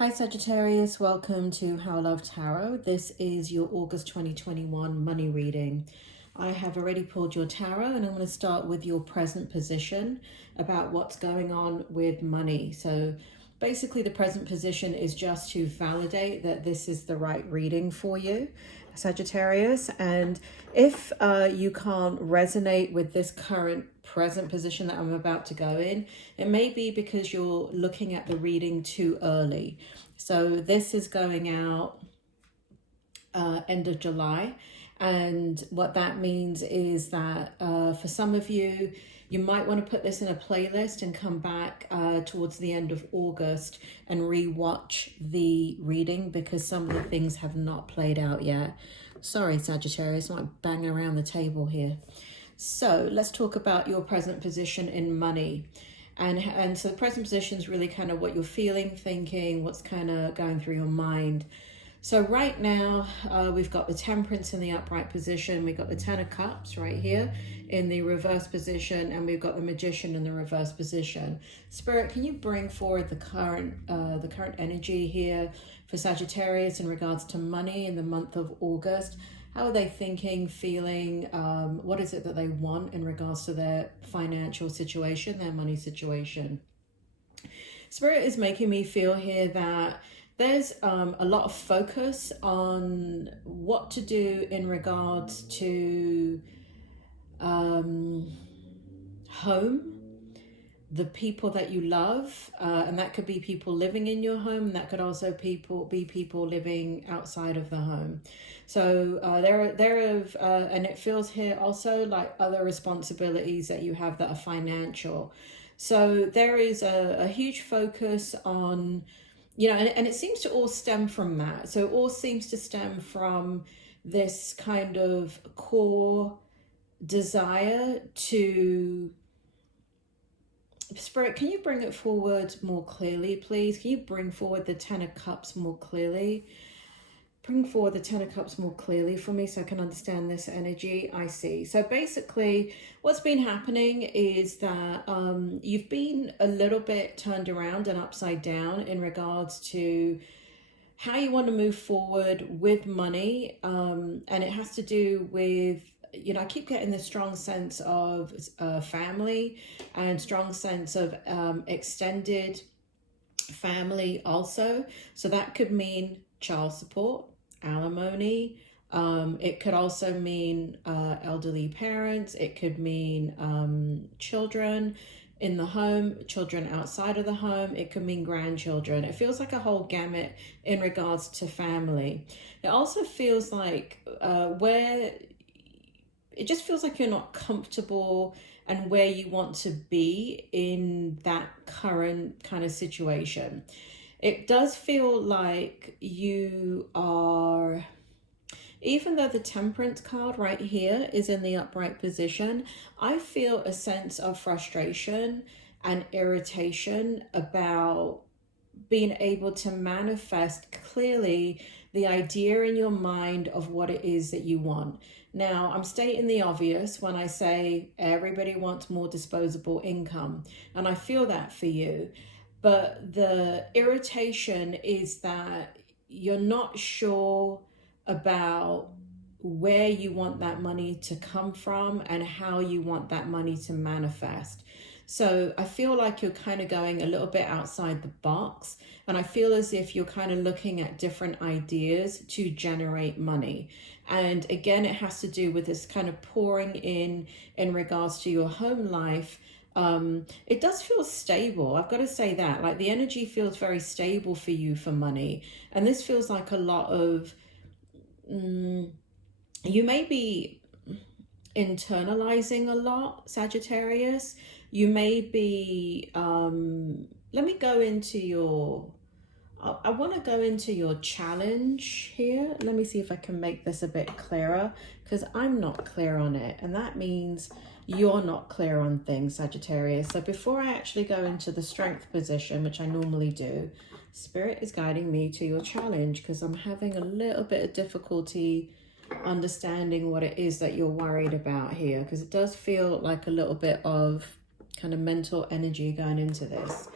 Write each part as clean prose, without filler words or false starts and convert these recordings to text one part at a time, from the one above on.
Hi Sagittarius, welcome to How I Love Tarot. This is your August 2021 money reading. I have already pulled your tarot and I'm going to start with your present position about what's going on with money. So basically the present position is just to validate that this is the right reading for you, Sagittarius. And if you can't resonate with this current present position that I'm about to go in, it may be because you're looking at the reading too early. So this is going out end of July, and what that means is that for some of you, you might want to put this in a playlist and come back towards the end of August and re-watch the reading because some of the things have not played out yet. Sorry, Sagittarius, I'm not banging around the table here. So let's talk about your present position in money. And so the present position is really kind of what you're feeling, thinking, what's kind of going through your mind. So right now, we've got the Temperance in the upright position. We've got the Ten of Cups right here in the reverse position. And we've got the Magician in the reverse position. Spirit, can you bring forward the current energy here for Sagittarius in regards to money in the month of August? How are they thinking, feeling? What is it that they want in regards to their financial situation, their money situation? Spirit is making me feel here that there's a lot of focus on what to do in regards to home, the people that you love, and that could be people living in your home, and that could also be people living outside of the home. So and it feels here also like other responsibilities that you have that are financial. So there is a huge focus on, and it seems to all stem from that. So it all seems to stem from this kind of core desire to... Spirit, can you bring it forward more clearly, please? Can you bring forward the Ten of Cups more clearly? Bring forward the Ten of Cups more clearly for me so I can understand this energy. I see. So basically, what's been happening is that you've been a little bit turned around and upside down in regards to how you want to move forward with money. And it has to do with, I keep getting this strong sense of family and strong sense of extended family also. So that could mean child support, alimony. It could also mean elderly parents. It could mean children in the home, children outside of the home. It could mean grandchildren. It feels like a whole gamut in regards to family. It also feels like it just feels like you're not comfortable and where you want to be in that current kind of situation. It does feel like you are, even though the Temperance card right here is in the upright position, I feel a sense of frustration and irritation about being able to manifest clearly the idea in your mind of what it is that you want. Now, I'm stating the obvious when I say everybody wants more disposable income, and I feel that for you. But the irritation is that you're not sure about where you want that money to come from and how you want that money to manifest. So I feel like you're kind of going a little bit outside the box, and I feel as if you're kind of looking at different ideas to generate money. And again, it has to do with this kind of pouring in regards to your home life. It does feel stable. I've got to say that, like, the energy feels very stable for you for money. And this feels like a lot of, you may be internalizing a lot, Sagittarius. You may be, let me go into your, I want to go into your challenge here. Let me see if I can make this a bit clearer, because I'm not clear on it. And that means you're not clear on things, Sagittarius. So before I actually go into the strength position, which I normally do, Spirit is guiding me to your challenge because I'm having a little bit of difficulty understanding what it is that you're worried about here, because it does feel like a little bit of kind of mental energy going into this.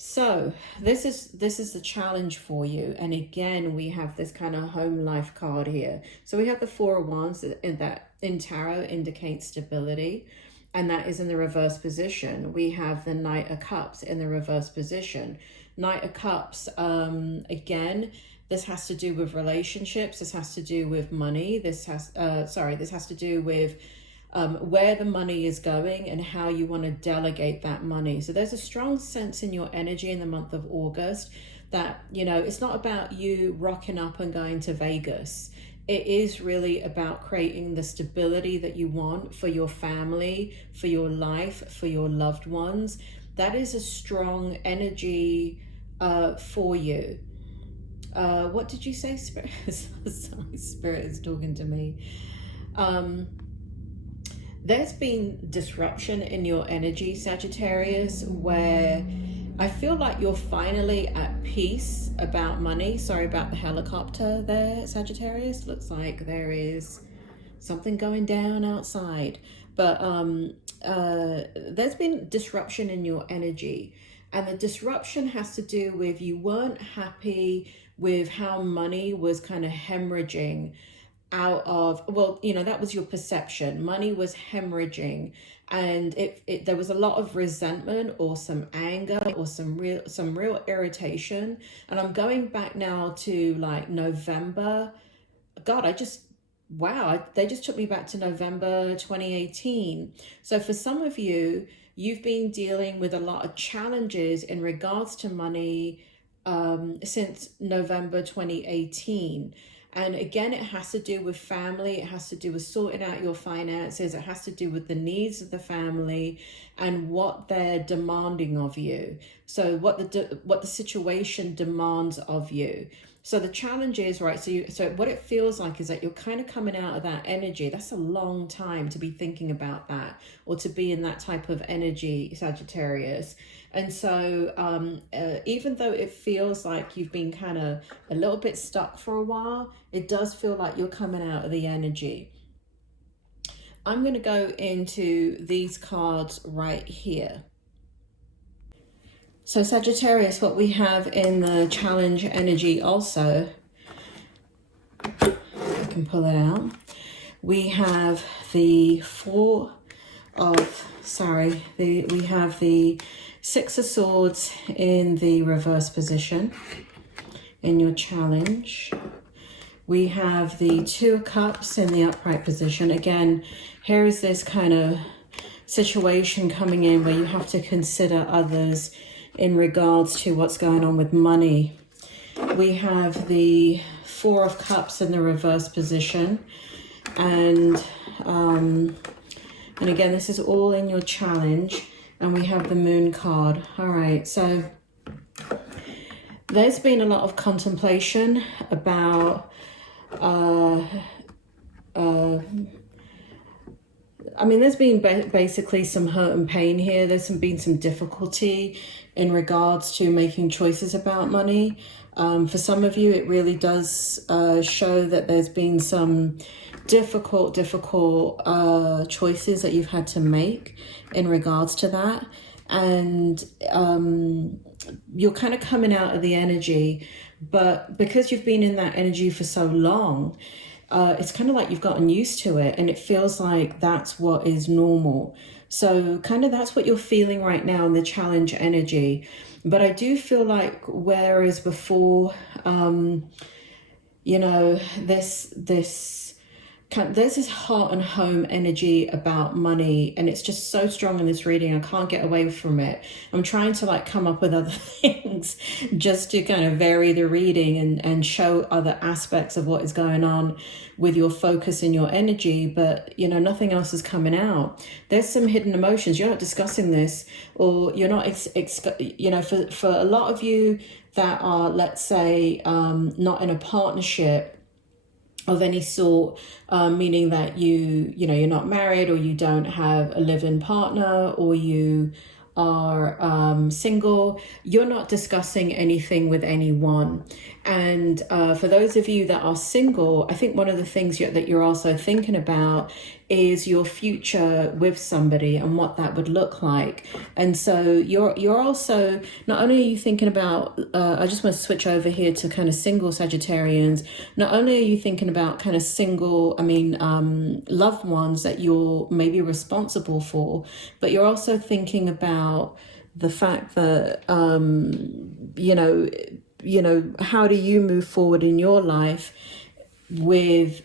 So this is the challenge for you. And again, we have this kind of home life card here. So we have the Four of Wands that in tarot indicates stability, and that is in the reverse position. We have the Knight of Cups in the reverse position. Knight of Cups, again, this has to do with relationships. This has to do with money. This has to do with where the money is going and how you want to delegate that money. So there's a strong sense in your energy in the month of August that, you know, it's not about you rocking up and going to Vegas. It is really about creating the stability that you want for your family, for your life, for your loved ones. That is a strong energy for you. What did you say, Spirit? Sorry, Spirit is talking to me. There's been disruption in your energy, Sagittarius, where I feel like you're finally at peace about money. Sorry about the helicopter there, Sagittarius. Looks like there is something going down outside. But there's been disruption in your energy. And the disruption has to do with you weren't happy with how money was kind of hemorrhaging out of, well, you know, that was your perception. Money was hemorrhaging, and there was a lot of resentment or some anger or some real irritation. And I'm going back now to like November. God, they just took me back to November 2018. So for some of you, you've been dealing with a lot of challenges in regards to money since November 2018. And again, it has to do with family. It has to do with sorting out your finances. It has to do with the needs of the family and what they're demanding of you. So what the situation demands of you. So the challenge is, right, so what it feels like is that you're kind of coming out of that energy. That's a long time to be thinking about that or to be in that type of energy, Sagittarius. And so even though it feels like you've been kind of a little bit stuck for a while, it does feel like you're coming out of the energy. I'm going to go into these cards right here. So Sagittarius, what we have in the challenge energy also, I can pull it out. We have the we have the Six of Swords in the reverse position in your challenge. We have the Two of Cups in the upright position. Again, here is this kind of situation coming in where you have to consider others in regards to what's going on with money. We have the Four of Cups in the reverse position. And again, this is all in your challenge. And we have the Moon card. All right, so there's been a lot of contemplation about, I mean, there's been basically some hurt and pain here. There's been some difficulty in regards to making choices about money. For some of you, it really does show that there's been some difficult choices that you've had to make in regards to that. And you're kind of coming out of the energy, but because you've been in that energy for so long, it's kind of like you've gotten used to it, and it feels like that's what is normal. So kind of that's what you're feeling right now in the challenge energy. But I do feel like whereas before, you know, there's this heart and home energy about money, and it's just so strong in this reading. I can't get away from it. I'm trying to like come up with other things just to kind of vary the reading and show other aspects of what is going on with your focus and your energy, but you know, nothing else is coming out. There's some hidden emotions. You're not discussing this, or you're not, you know, for a lot of you that are, let's say, not in a partnership of any sort, meaning that you know, you're not married, or you don't have a live-in partner, or you are single, you're not discussing anything with anyone. And for those of you that are single, I think one of the things that you're also thinking about is your future with somebody and what that would look like. And so you're also, not only are you thinking about, I just want to switch over here to kind of single Sagittarians. Not only are you thinking about kind of single, loved ones that you're maybe responsible for, but you're also thinking about the fact that, how do you move forward in your life with,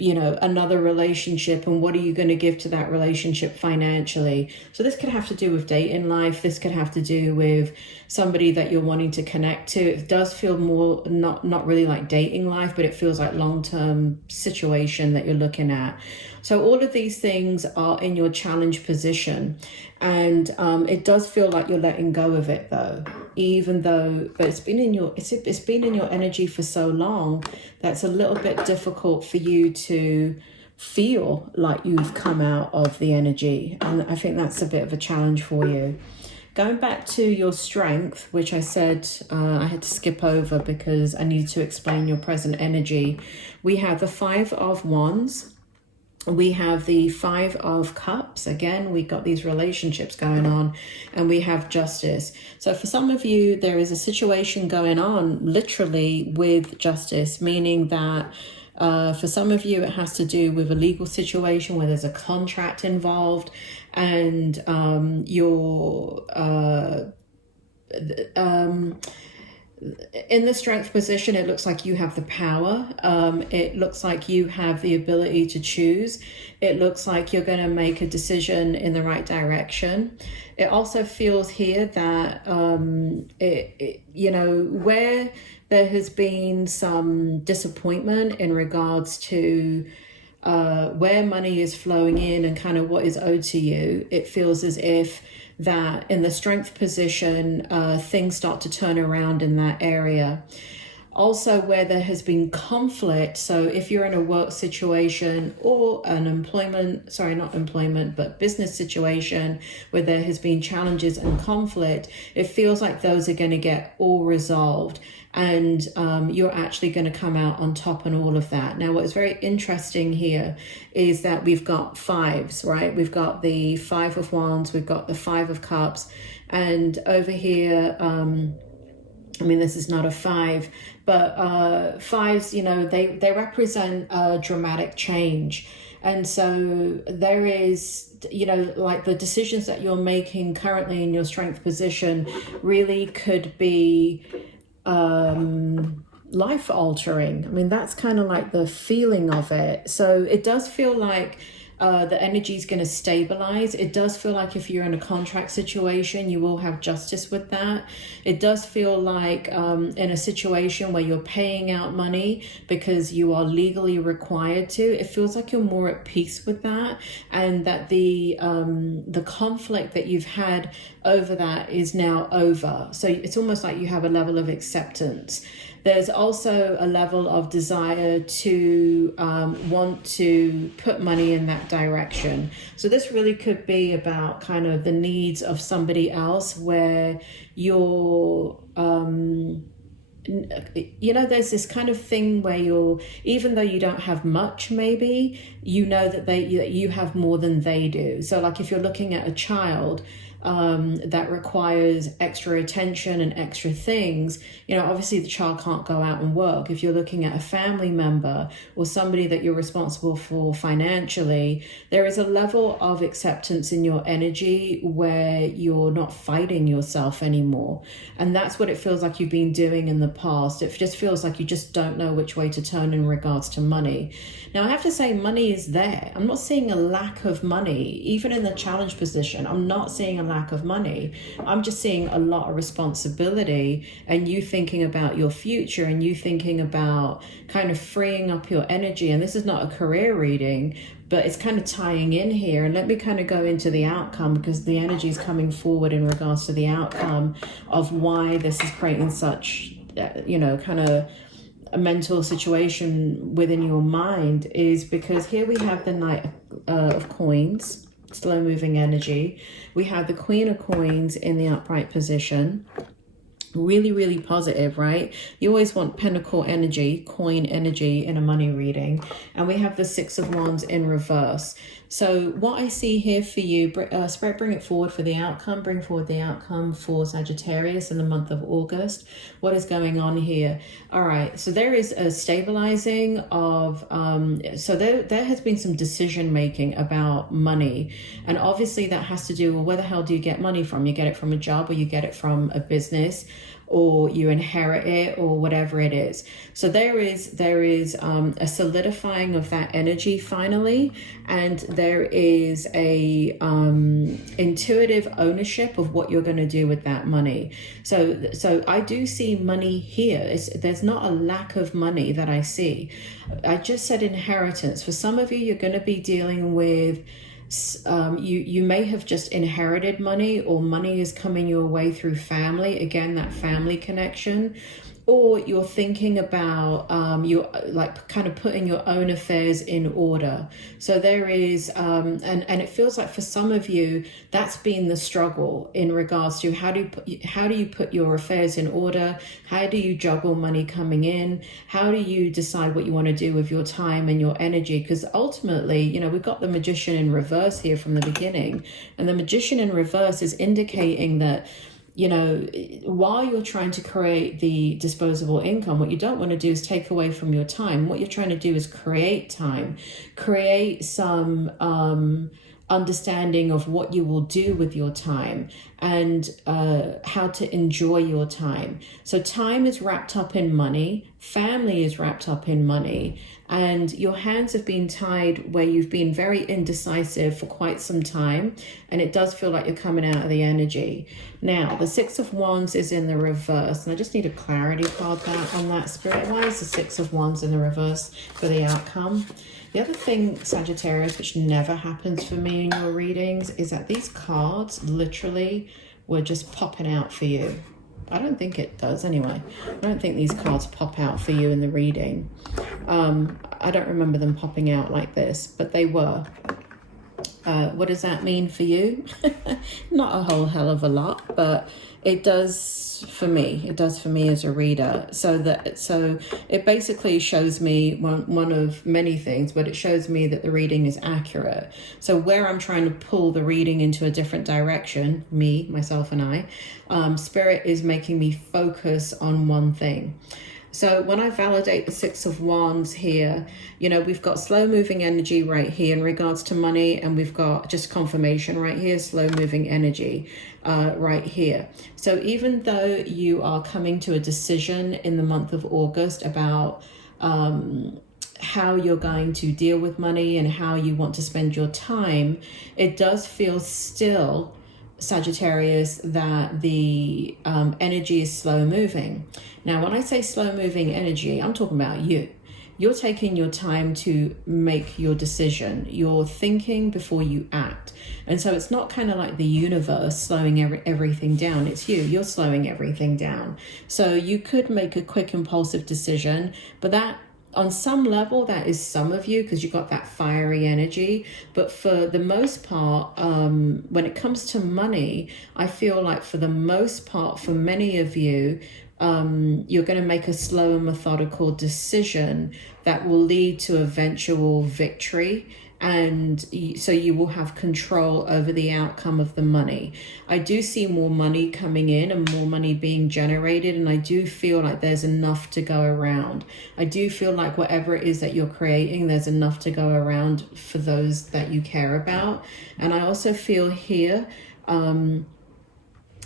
another relationship, and what are you going to give to that relationship financially? So this could have to do with dating life. This could have to do with somebody that you're wanting to connect to. It does feel more not really like dating life, but it feels like long-term situation that you're looking at. So all of these things are in your challenge position, and it does feel like you're letting go of it, though, but it's been in your energy for so long that's a little bit difficult for you to feel like you've come out of the energy, and I think that's a bit of a challenge for you. Going back to your strength, which I said I had to skip over because I need to explain your present energy. We have the 5 of Wands. We have the 5 of Cups. Again, we got these relationships going on, and we have Justice. So for some of you, there is a situation going on literally with justice, meaning that for some of you, it has to do with a legal situation where there's a contract involved, and in the strength position, it looks like you have the power. It looks like you have the ability to choose. It looks like you're going to make a decision in the right direction. It also feels here that, where there has been some disappointment in regards to where money is flowing in and kind of what is owed to you, it feels as if that in the strength position, things start to turn around in that area. Also, where there has been conflict, so if you're in a work situation or an business situation where there has been challenges and conflict, it feels like those are going to get all resolved, and you're actually going to come out on top on all of that. Now, what is very interesting here is that we've got 5s, right? We've got the 5 of Wands, we've got the 5 of Cups, and over here, this is not a 5, but 5s, they represent dramatic change. And so there is, like the decisions that you're making currently in your strength position really could be life altering. That's kind of like the feeling of it. So it does feel like the energy is going to stabilize. It does feel like if you're in a contract situation, you will have justice with that. It does feel like in a situation where you're paying out money because you are legally required to, it feels like you're more at peace with that, and that the conflict that you've had over that is now over. So it's almost like you have a level of acceptance. There's also a level of desire to want to put money in that direction. So this really could be about kind of the needs of somebody else, where you're, there's this kind of thing where even though you don't have much, maybe, that you have more than they do. So like if you're looking at a child, that requires extra attention and extra things, obviously the child can't go out and work. If you're looking at a family member or somebody that you're responsible for financially, there is a level of acceptance in your energy where you're not fighting yourself anymore. And that's what it feels like you've been doing in the past. It just feels like you just don't know which way to turn in regards to money. Now, I have to say, money is there. I'm not seeing a lack of money. Even in the challenge position, I'm not seeing a lack of money. I'm just seeing a lot of responsibility, and you thinking about your future, and you thinking about kind of freeing up your energy. And this is not a career reading, but it's kind of tying in here. And let me kind of go into the outcome, because the energy is coming forward in regards to the outcome of why this is creating such, kind of a mental situation within your mind, is because here we have the Knight of Coins, slow moving energy. We have the Queen of Coins in the upright position. Really, really positive, right? You always want pentacle energy, coin energy in a money reading. And we have the Six of Wands in reverse. So what I see here for you, Spirit, bring it forward for the outcome. Bring forward the outcome for Sagittarius in the month of August. What is going on here? All right, so there is a stabilizing of, so there has been some decision making about money. And obviously that has to do with where the hell do you get money from? You get it from a job, or you get it from a business, or you inherit it, or whatever it is. So there is a solidifying of that energy finally, and there is a intuitive ownership of what you're going to do with that money. So I do see money here. There's not a lack of money that I see. I just said inheritance. For some of you, you're going to be dealing with you may have just inherited money, or money is coming your way through family. Again, that family connection. Or you're thinking about you're like kind of putting your own affairs in order. So there is and it feels like for some of you that's been the struggle in regards to how do you put your affairs in order? How do you juggle money coming in? How do you decide what you want to do with your time and your energy? Because ultimately, you know, we've got the Magician in reverse here from the beginning, and the Magician in reverse is indicating that, you know, while you're trying to create the disposable income, what you don't want to do is take away from your time. What you're trying to do is create time, create some understanding of what you will do with your time, and how to enjoy your time. So time is wrapped up in money, family is wrapped up in money, and your hands have been tied where you've been very indecisive for quite some time, and it does feel like you're coming out of the energy. Now, the Six of Wands is in the reverse, and I just need a clarity card on that, Spirit. Why is the Six of Wands in the reverse for the outcome? The other thing, Sagittarius, which never happens for me in your readings, is that these cards literally were just popping out for you. I don't think it does anyway. I don't think these cards pop out for you in the reading. I don't remember them popping out like this, but they were. What does that mean for you? Not a whole hell of a lot, but it does for me. It does for me as a reader. So it basically shows me one of many things, but it shows me that the reading is accurate. So where I'm trying to pull the reading into a different direction, myself and I, Spirit is making me focus on one thing. So when I validate the Six of Wands here, you know, we've got slow moving energy right here in regards to money, and we've got just confirmation right here, slow moving energy right here. So even though you are coming to a decision in the month of August about how you're going to deal with money and how you want to spend your time, it does feel still, Sagittarius, that the energy is slow moving. Now, when I say slow moving energy, I'm talking about you. You're taking your time to make your decision. You're thinking before you act. And so it's not kind of like the universe slowing everything down. It's you. You're slowing everything down. So you could make a quick impulsive decision, but that on some level, that is some of you because you've got that fiery energy. But for the most part, when it comes to money, I feel like for the most part, for many of you, you're going to make a slow and methodical decision that will lead to eventual victory. And so you will have control over the outcome of the money. I do see more money coming in and more money being generated, and I do feel like there's enough to go around. I do feel like whatever it is that you're creating, there's enough to go around for those that you care about. And I also feel here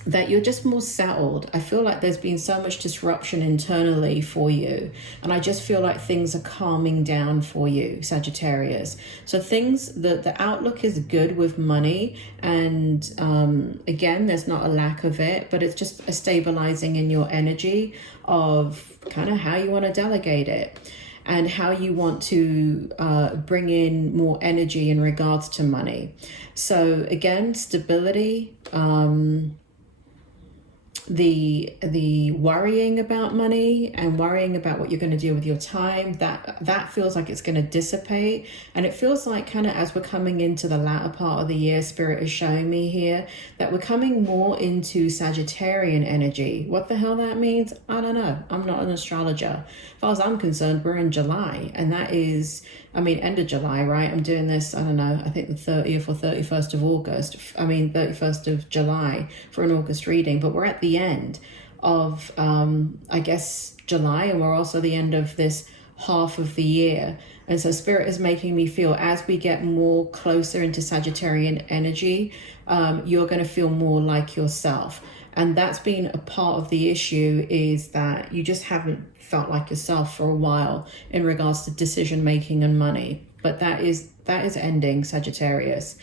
that you're just more settled. I feel like there's been so much disruption internally for you, and I just feel like things are calming down for you, Sagittarius. So the outlook is good with money, and again, there's not a lack of it, but it's just a stabilizing in your energy of kind of how you want to delegate it and how you want to bring in more energy in regards to money. So again, stability, the worrying about money and worrying about what you're going to do with your time, that feels like it's going to dissipate. And it feels like kind of as we're coming into the latter part of the year, Spirit is showing me here that we're coming more into Sagittarian energy. What the hell that means, I don't know. I'm not an astrologer. As far as I'm concerned, we're in July, and that is, I mean, end of July, right? I'm doing this, I don't know, I think the 30th or 31st of August. 31st of July for an August reading. But we're at the end of, I guess, July, and we're also the end of this half of the year. And so Spirit is making me feel as we get more closer into Sagittarian energy, you're going to feel more like yourself. And that's been a part of the issue, is that you just haven't felt like yourself for a while in regards to decision making and money. But that is ending, Sagittarius.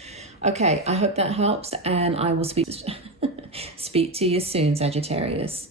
Okay, I hope that helps, and I will speak to you soon, Sagittarius.